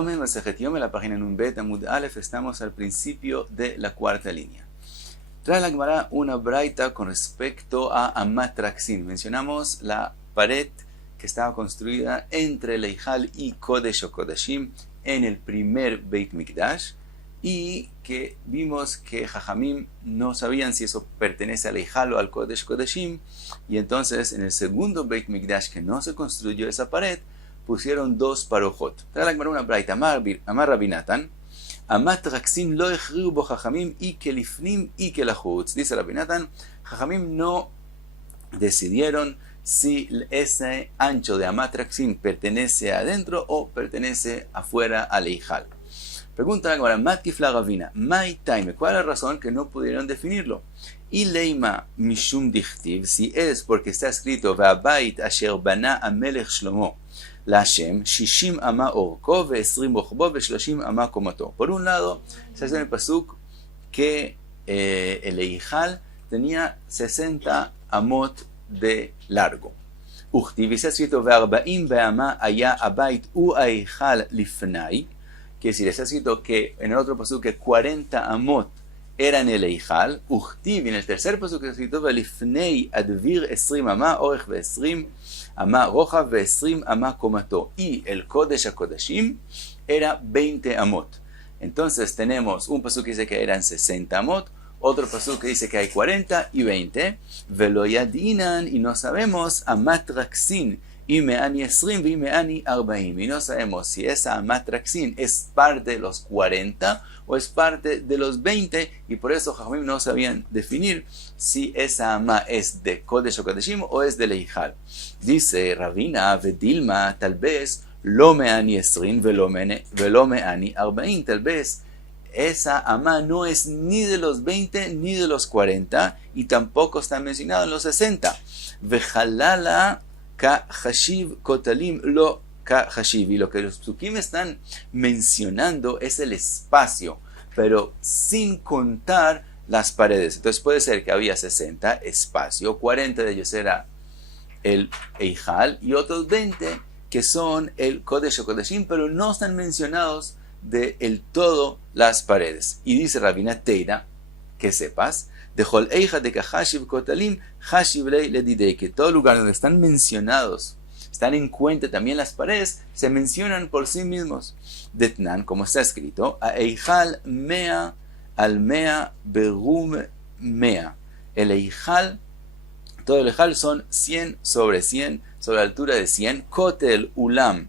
Yome, Masejet Yome, la página Nunbet, Amud Aleph, estamos al principio de la cuarta línea. Trae la Gemara una braita con respecto a Amat Raksin. Mencionamos la pared que estaba construida entre el Eijal y Kodesh o Kodashim en el primer Beit Mikdash, y que vimos que Jajamim no sabían si eso pertenece al Eijal o al Kodesh Kodashim, y entonces en el segundo Beit Mikdash que no se construyó esa pared, pusieron dos parojot. Trae la Gemara una braita, Amar Rabbi Natan, Amat Raksin lo echriu bo Jajamim y que lifnim y que lachutz. Dice Rabbi Natan, Jajamim no decidieron si ese ancho de Amat Raksin pertenece adentro o pertenece afuera al Eijal. Pregunta ahora, Matkifla Ravina, Mai Taime, ¿cuál es la razón que no pudieron definirlo? Y Leima Mishum Dichtiv, si es porque está escrito Va'abait asher bana amelech Shlomo la Hashem, Shishim ama orko, ve'esrim rochbo, ve'shloshim ama komato. Por un lado, se hace en el pasuk que el Eijal tenía 60 amot de largo. Uchtiv, y se ha escrito Ve'arba'im ve'ama aya abait u Eijal lifnai, que decir, está escrito que en el otro pasuk que 40 amot eran el Eijal. Uchtiv, en el tercer pasuk que está escrito Ve'lifnei advir esrim ama orech ve'esrim ama roja ve'esrim ama komato, y el Kodesh HaKodashim era 20 amot. Entonces tenemos un pasuk que dice que eran 60 amot, otro pasuk que dice que hay 40 y 20. Velo yadinan, y no sabemos Amat Raksin y me'ani esrim y me'ani arbaim, y no sabemos si esa Amat Raksin es parte de los 40 o es parte de los 20, y por eso Jajamim no sabían definir si esa Ama es de Kodesh o Kodeshim o es del Eijal. Dice Ravina, Vedilma, tal vez lo me'ani esrim velo me'ani arbaim, tal vez esa Ama no es ni de los 20 ni de los 40, y tampoco está mencionado en los 60. Vejalala ka hashiv kotalim lo ka hashiv, y lo que los psukim están mencionando es el espacio, pero sin contar las paredes. Entonces puede ser que había 60 espacio, 40 de ellos era el Eijal y otros 20 que son el Kodesh o Kodeshim, pero no están mencionados del todo las paredes. Y dice Rabina Teira, que sepas, dejol eija de kahashiv kotalim hashiv le didei, que todo lugar donde están mencionados, están en cuenta también las paredes, se mencionan por sí mismos. Detnan, como está escrito, a eijal mea al mea berum mea. El eijal, todo el eijal son 100 sobre 100, sobre la altura de 100. Kotel ulam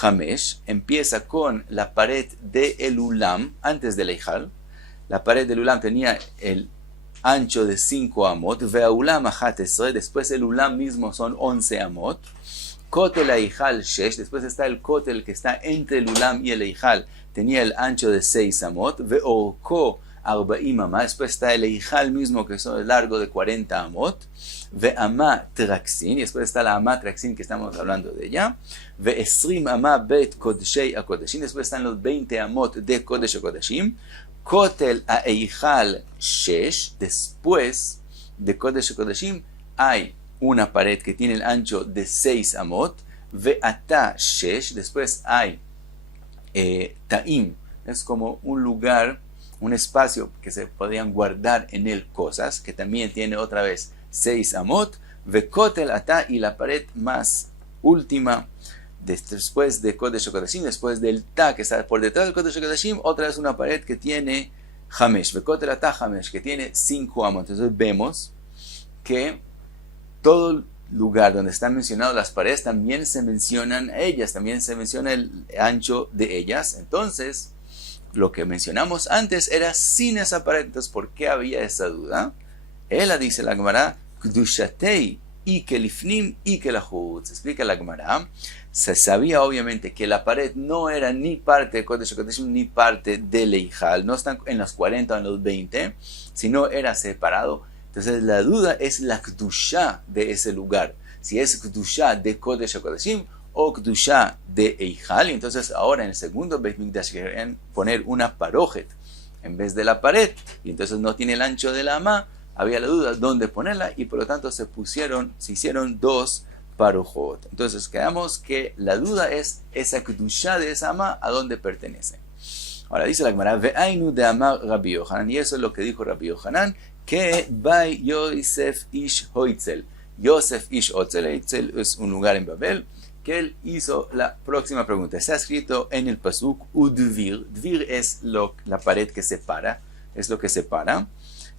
Hamesh, empieza con la pared de el ulam, antes del eijal. La pared del ulam tenía el ancho de 5 amot, ve'ulam achat esre, después el ulam mismo son 11 amot, kotel eijal shesh, después está el kotel que está entre el ulam y el eijal, tenía el ancho de 6 amot, ve'orko arba'im ama, después está el eijal mismo que es el largo de 40 amot, ve'ama traksin, y después está la ama traksin que estamos hablando de ella, ve'esrim ama bet kodshei akodashim, después están los 20 amot de kodesh akodashim, Kotel a Eijal Shesh, después de Kodesh Kodashim hay una pared que tiene el ancho de 6 amot, Ve'ata Shesh, después hay Ta'im, es como un lugar, un espacio que se podían guardar en él cosas, que también tiene otra vez 6 amot, Ve'kotel Ata, y la pared más última, después de Kodesh HaKodashim, después del Ta que está por detrás del Kodesh HaKodashim, otra vez una pared que tiene Hamesh, Vekotel Ata Hamesh, que tiene 5 amot. Entonces vemos que todo lugar donde están mencionadas las paredes también se mencionan ellas, también se menciona el ancho de ellas. Entonces, lo que mencionamos antes era sin esa pared. Entonces, ¿por qué había esa duda? Ella dice la Gemara, Kdushatei y que lifnim y que la chutz. Explica la Gemara. Se sabía obviamente que la pared no era ni parte de Kodesh HaKodashim ni parte del Eijal, no están en los 40 o en los 20, sino era separado. Entonces la duda es la Kdusha de ese lugar, si es Kdusha de Kodesh HaKodashim o Kdusha de Eijal. Y entonces ahora en el segundo Beit Mikdash querían poner una parojet en vez de la pared, y entonces no tiene el ancho de la ama, había la duda dónde ponerla, y por lo tanto se hicieron dos parojot. Entonces quedamos que la duda es esa kedusha de esa ama, ¿a dónde pertenece? Ahora dice la Gemara, ve'ainu de amar Rabbi Yohanan, y eso es lo que dijo Rabbi Yohanan, que by Yosef ish Hoitzel. Yosef ish Hoitzel, Hoitzel es un lugar en Babel, que él hizo la próxima pregunta. Está escrito en el pasuk udvir. Dvir es la pared que separa, es lo que separa,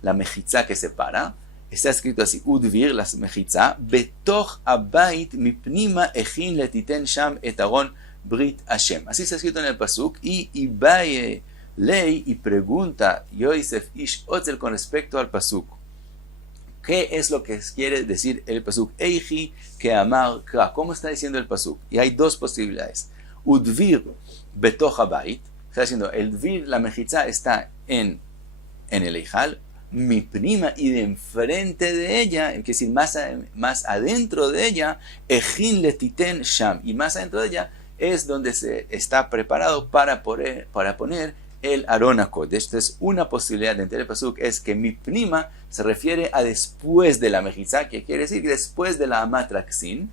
la mejitza que separa. Está escrito así, udvir, la mejitza, betoch abait mipnima echin letiten sham et aron brit Hashem. Así está escrito en el pasuk, y Ibaye ley y pregunta Yosef ish Hoitzel con respecto al pasuk. ¿Qué es lo que quiere decir el pasuk? Eiji que amar kra. ¿Cómo está diciendo el pasuk? Y hay dos posibilidades. Udvir betoch abait. Está diciendo, el dvir, la mejitza, está en el eijal. Mi prima, y de enfrente de ella, es decir, más adentro de ella, ejin letiten sham. Y más adentro de ella es donde se está preparado para poner el Aron HaKodesh. Entonces, una posibilidad de entender el pasuk es que mi prima se refiere a después de la mejitza, que quiere decir que después de la amatraxin,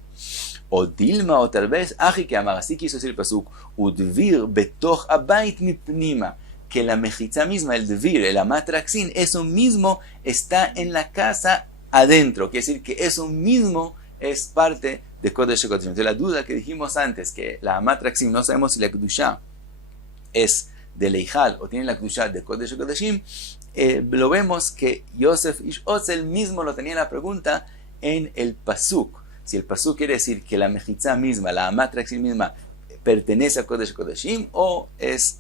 o dilma, o tal vez, aji que amar. Así quiso decir el pasuk, udvir betoch abait mi prima, que la mejitza misma, el dvir, el amatraxin, eso mismo está en la casa adentro. Quiere decir que eso mismo es parte de Kodesh HaKodeshim. Entonces, la duda que dijimos antes, que la amatraxin, no sabemos si la kedusha es de Leijal o tiene la kedusha de Kodesh HaKodeshim, lo vemos que Yosef ish Hoitzel mismo lo tenía en la pregunta en el pasuk. Si el pasuk quiere decir que la mejitza misma, la amatraxin misma, pertenece a Kodesh HaKodeshim o es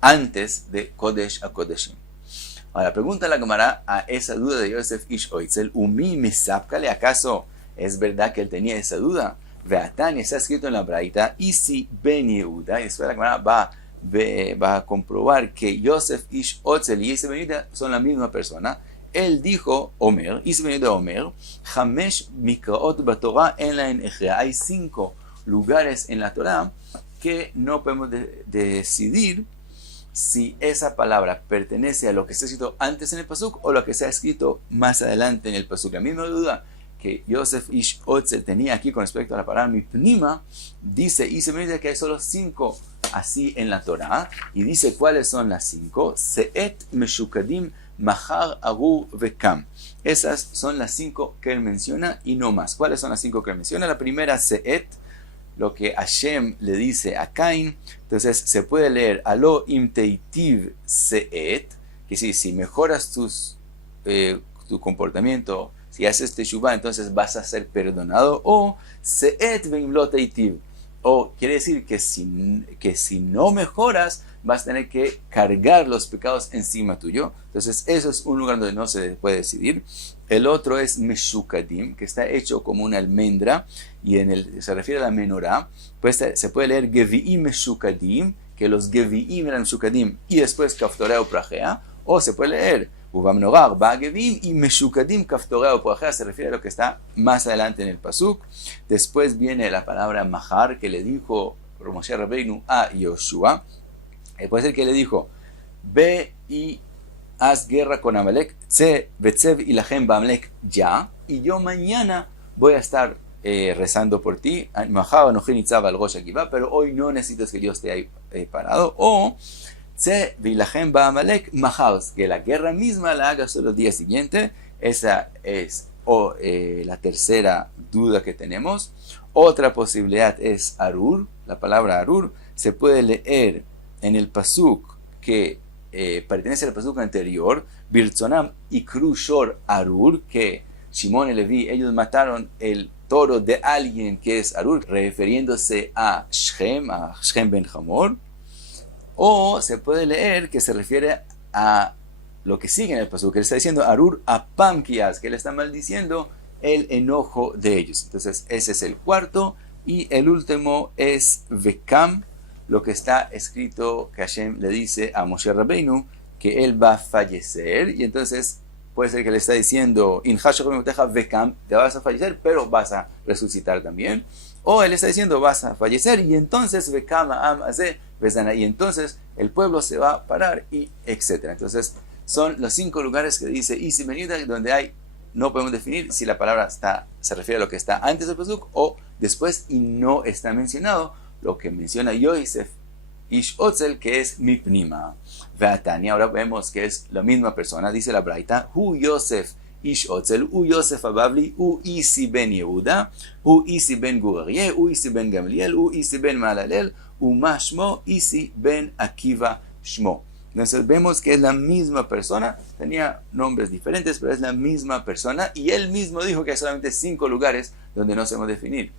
antes de Kodesh HaKodeshim. Ahora pregunta la Gemara a esa duda de Yosef ish Hoitzel, umi mesapkale, ¿acaso es verdad que él tenía esa duda? Veatán, está escrito en la Braita, Isi ben Yehuda, y después la Gemara va a comprobar que Yosef ish Hoitzel y Isi ben Yehuda son la misma persona. Él dijo, Omer, Isi ben Yehuda Omer, Hamesh mikraot batorah en la enejea. Hay 5 lugares en la Torah que no podemos decidir si esa palabra pertenece a lo que está escrito antes en el pasuk o lo que se ha escrito más adelante en el pasuk. La misma duda que Yosef ish Hoitzel tenía aquí con respecto a la palabra mi prima, dice, y se me dice que hay solo 5 así en la Torah, y dice cuáles son las 5. Se'et meshukadim mahar aru vekam. Esas son las 5 que él menciona y no más. ¿Cuáles son las 5 que él menciona? La primera, Se'et, lo que Hashem le dice a Caín. Entonces se puede leer Alo im teitiv se'et, que si mejoras tu comportamiento, si haces teshuvah, entonces vas a ser perdonado. O se'et veim lo teitiv, o quiere decir que si no mejoras, vas a tener que cargar los pecados encima tuyo. Entonces eso es un lugar donde no se puede decidir. El otro es meshukadim, que está hecho como una almendra, y se refiere a la menorá. Pues se puede leer gevi'im meshukadim, que los gevi'im eran meshukadim, y después kaftorea o prajea. O se puede leer ubamnorar ba gevi'im y meshukadim kaftorea o prajea, se refiere a lo que está más adelante en el pasuk. Después viene la palabra mahar, que le dijo Moshe Rabbeinu a Yoshua. Puede ser que le dijo, ve y haz guerra con Amalek, betzev y lahem ba'amalek ya, y yo mañana voy a estar rezando por ti, pero hoy no necesitas que yo esté ahí parado. O tze v'ilachem ba'amalek mahar, que la guerra misma la haga solo el día siguiente. Esa es la tercera duda que tenemos. Otra posibilidad es arur. La palabra arur se puede leer en el pasuk que pertenece al pasuk anterior, Birtzonam ikru shor arur, que Shimon y Levi, ellos mataron el toro de alguien que es arur, refiriéndose a Shechem ben Hamor. O se puede leer que se refiere a lo que sigue en el pasuk, que él está diciendo arur apam kias, que él está maldiciendo el enojo de ellos. Entonces ese es el cuarto, y el último es vekam, lo que está escrito que Hashem le dice a Moshe Rabbeinu que él va a fallecer, y entonces puede ser que le está diciendo in vekam, te vas a fallecer, pero vas a resucitar también. O él está diciendo vas a fallecer, y entonces vekam am azeh vezana, y entonces el pueblo se va a parar, y etcétera. Entonces son los 5 lugares que dice Isi ben Yehuda, donde hay no podemos definir si la palabra se refiere a lo que está antes del pasuk o después y no está mencionado lo que menciona Yosef Ish Otzel, que es Mipnima. Ve'atani, ahora vemos que es la misma persona, dice la Braita, Hu Yosef Ish Otzel, Hu Yosef Abavli, Hu Isi ben Yehuda, Hu Isi ben Gurarie, Hu Isi ben Gamliel, Hu Isi ben Malalel, Hu Mashmo, Isi ben Akiva Shmo. Entonces vemos que es la misma persona, tenía nombres diferentes, pero es la misma persona, y él mismo dijo que hay solamente 5 lugares donde no sabemos definir.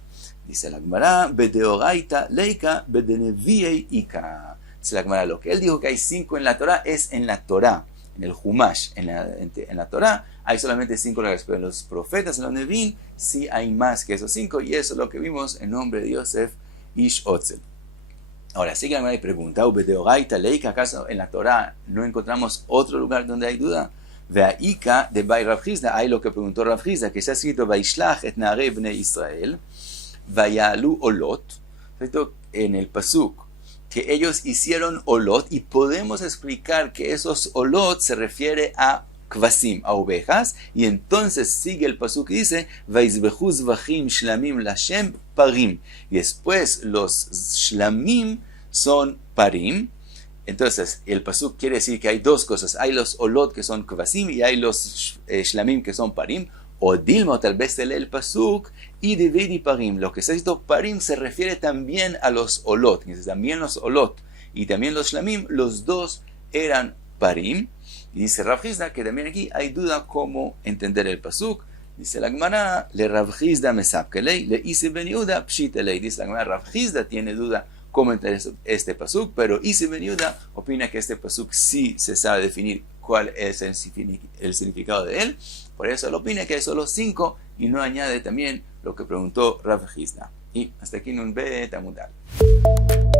Dice la Gemara, Bedeoraita Leika Bedeneviei Ika. Dice la Gemara, lo que él dijo que hay 5 en la Torah es en la Torah, en el Humash, en la Torah hay solamente 5 lugares, pero en los profetas, en los Nevin, sí hay más que esos 5, y eso es lo que vimos en nombre de Yosef Ish Otzel. Ahora, sigue la Gemara y pregunta, Bedeoraita Leika, ¿acaso en la Torah no encontramos otro lugar donde hay duda? Ve'aika de Bai Rav Chizda, hay lo que preguntó Rav Chizda, que está escrito, Vaishlach et Na'arei Bnei Israel, Vayalu Olot, en el pasuk, que ellos hicieron Olot, y podemos explicar que esos Olot se refiere a Kvasim, a ovejas, y entonces sigue el pasuk y dice, Vaizbechu zvachim shlamim lashem parim, y después los shlamim son parim. Entonces el pasuk quiere decir que hay 2 cosas, hay los Olot que son Kvasim y hay los shlamim que son parim. O Dilma, tal vez te lee el pasuk, y dividi parim. Lo que está escrito parim se refiere también a los olot. Entonces, también los olot y también los shlamim, los 2 eran parim. Y dice Rav Chizda que también aquí hay duda cómo entender el pasuk. Dice la Gemara, le Rav Chizda mesapkelei, le Isi ben Yehuda pshitelei. Dice la Gemara, Rav Chizda tiene duda cómo entender este pasuk, pero Isi ben Yehuda opina que este pasuk sí se sabe definir cuál es el significado de él. Por eso él opina que hay solo 5 y no añade también lo que preguntó Rav Chizda. Y hasta aquí Nun Bet Amud Aleph.